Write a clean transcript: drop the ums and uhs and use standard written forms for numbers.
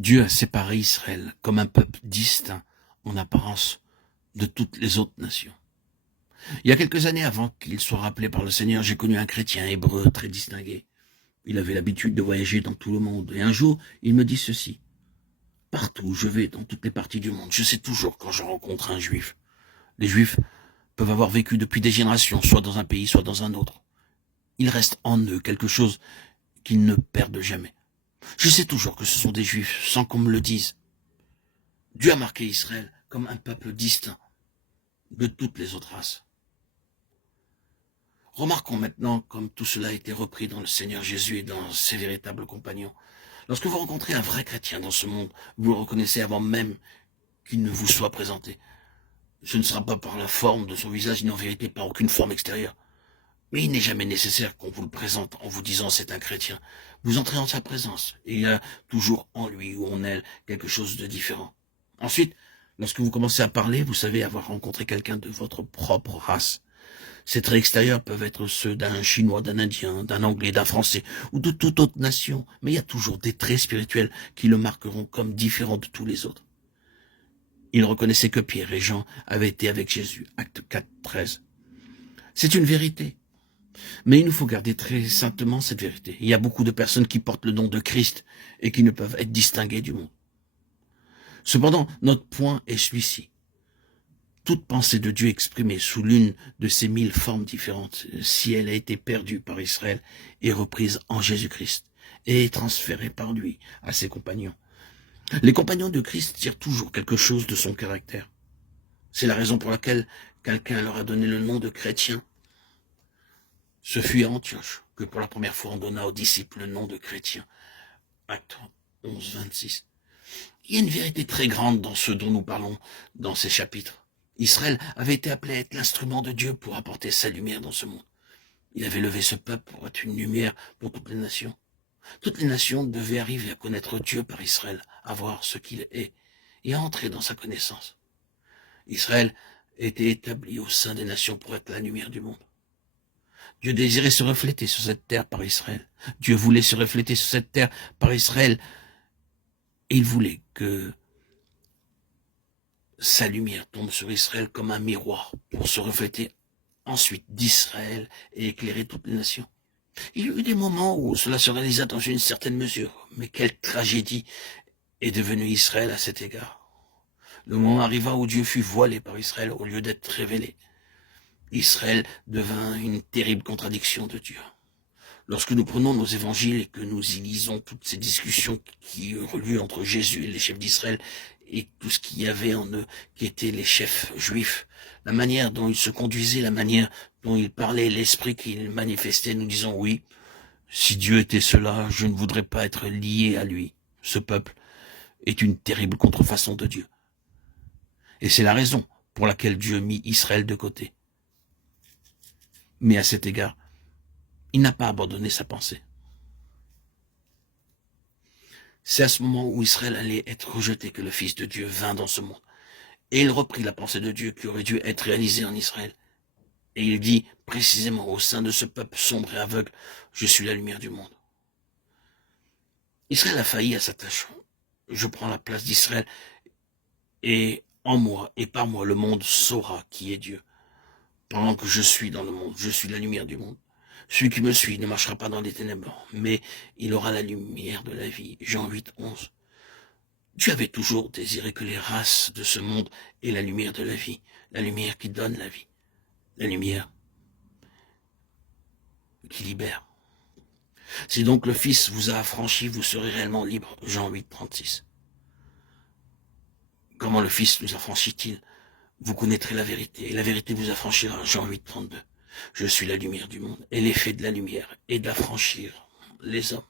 Dieu a séparé Israël comme un peuple distinct en apparence de toutes les autres nations. Il y a quelques années avant qu'il soit rappelé par le Seigneur, j'ai connu un chrétien hébreu très distingué. Il avait l'habitude de voyager dans tout le monde. Et un jour, il me dit ceci. Partout où je vais, dans toutes les parties du monde, je sais toujours quand je rencontre un juif. Les juifs peuvent avoir vécu depuis des générations, soit dans un pays, soit dans un autre. Il reste en eux quelque chose qu'ils ne perdent jamais. Je sais toujours que ce sont des juifs, sans qu'on me le dise. Dieu a marqué Israël comme un peuple distinct de toutes les autres races. Remarquons maintenant comme tout cela a été repris dans le Seigneur Jésus et dans ses véritables compagnons. Lorsque vous rencontrez un vrai chrétien dans ce monde, vous le reconnaissez avant même qu'il ne vous soit présenté. Ce ne sera pas par la forme de son visage, ni en vérité par aucune forme extérieure. Mais il n'est jamais nécessaire qu'on vous le présente en vous disant c'est un chrétien. Vous entrez en sa présence et il y a toujours en lui ou en elle quelque chose de différent. Ensuite, lorsque vous commencez à parler, vous savez avoir rencontré quelqu'un de votre propre race. Ces traits extérieurs peuvent être ceux d'un Chinois, d'un Indien, d'un Anglais, d'un Français ou de toute autre nation, mais il y a toujours des traits spirituels qui le marqueront comme différent de tous les autres. Il reconnaissait que Pierre et Jean avaient été avec Jésus, acte 4, 13. C'est une vérité, mais il nous faut garder très saintement cette vérité. Il y a beaucoup de personnes qui portent le nom de Christ et qui ne peuvent être distinguées du monde. Cependant, notre point est celui-ci. Toute pensée de Dieu exprimée sous l'une de ces 1000 formes différentes, si elle a été perdue par Israël, est reprise en Jésus-Christ et est transférée par lui à ses compagnons. Les compagnons de Christ tirent toujours quelque chose de son caractère. C'est la raison pour laquelle quelqu'un leur a donné le nom de chrétien. Ce fut à Antioche que pour la première fois on donna aux disciples le nom de chrétien. Acte 11, 26. Il y a une vérité très grande dans ce dont nous parlons dans ces chapitres. Israël avait été appelé à être l'instrument de Dieu pour apporter sa lumière dans ce monde. Il avait levé ce peuple pour être une lumière pour toutes les nations. Toutes les nations devaient arriver à connaître Dieu par Israël, à voir ce qu'il est et à entrer dans sa connaissance. Israël était établi au sein des nations pour être la lumière du monde. Dieu désirait se refléter sur cette terre par Israël. Dieu voulait se refléter sur cette terre par Israël. Et il voulait que sa lumière tombe sur Israël comme un miroir pour se refléter ensuite d'Israël et éclairer toutes les nations. Il y a eu des moments où cela se réalisa dans une certaine mesure, mais quelle tragédie est devenue Israël à cet égard. Le moment arriva où Dieu fut voilé par Israël au lieu d'être révélé. Israël devint une terrible contradiction de Dieu. Lorsque nous prenons nos évangiles et que nous y lisons toutes ces discussions qui eurent lieu entre Jésus et les chefs d'Israël et tout ce qu'il y avait en eux, qui étaient les chefs juifs, la manière dont ils se conduisaient, la manière dont ils parlaient, l'esprit qu'ils manifestaient, nous disons oui, si Dieu était cela, je ne voudrais pas être lié à lui. Ce peuple est une terrible contrefaçon de Dieu. Et c'est la raison pour laquelle Dieu mit Israël de côté. Mais à cet égard, il n'a pas abandonné sa pensée. C'est à ce moment où Israël allait être rejeté que le Fils de Dieu vint dans ce monde. Et il reprit la pensée de Dieu qui aurait dû être réalisée en Israël. Et il dit précisément au sein de ce peuple sombre et aveugle, je suis la lumière du monde. Israël a failli à sa tâche. Je prends la place d'Israël et en moi et par moi le monde saura qui est Dieu. Pendant que je suis dans le monde, je suis la lumière du monde. Celui qui me suit ne marchera pas dans les ténèbres, mais il aura la lumière de la vie. Jean 8, 11. Dieu avait toujours désiré que les races de ce monde aient la lumière de la vie, la lumière qui donne la vie, la lumière qui libère. Si donc le Fils vous a affranchi, vous serez réellement libre. Jean 8, 36. Comment le Fils nous affranchit-il? Vous connaîtrez la vérité, et la vérité vous affranchira. Jean 8, 32. Je suis la lumière du monde, et l'effet de la lumière est d'affranchir les hommes.